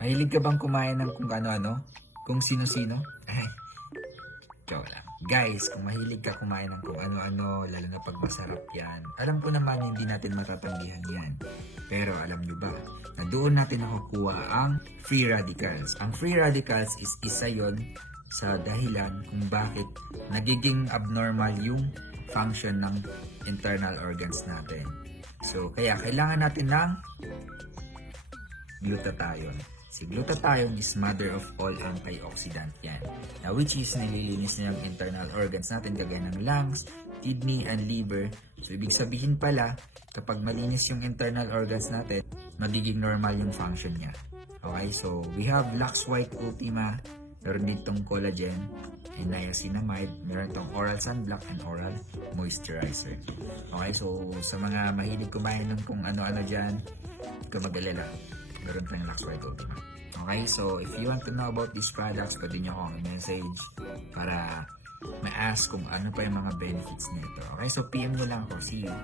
Mahilig ka bang kumain ng kung ano-ano? Kung sino-sino? Ay, joke lang. Guys, kung mahilig ka kumain ng kung ano-ano, lalo na pag masarap yan, alam ko naman hindi natin matatanggihan yan. Pero alam nyo ba, na doon natin nakukuha ang free radicals. Ang free radicals is isa yon sa dahilan kung bakit nagiging abnormal yung function ng internal organs natin. So, kaya kailangan natin ng glutathione. Si glutathione is mother of all antioxidant yan. Now, which is nililinis na yung internal organs natin, kagaya ng lungs, kidney, and liver. So, ibig sabihin pala, kapag malinis yung internal organs natin, magiging normal yung function niya. Okay, so we have Lux White Ultima, meron ditong collagen and niacinamide, meron itong oral sunblock and oral moisturizer. Okay, so sa mga mahilig kumain ng kung ano-ano dyan, huwag ka mag-alala, meron tayong Lux White Ultima. Okay, so if you want to know about these products, pwede nyo akong message para ma-ask kung ano pa yung mga benefits nito. Okay, so PM nyo lang ako. See you.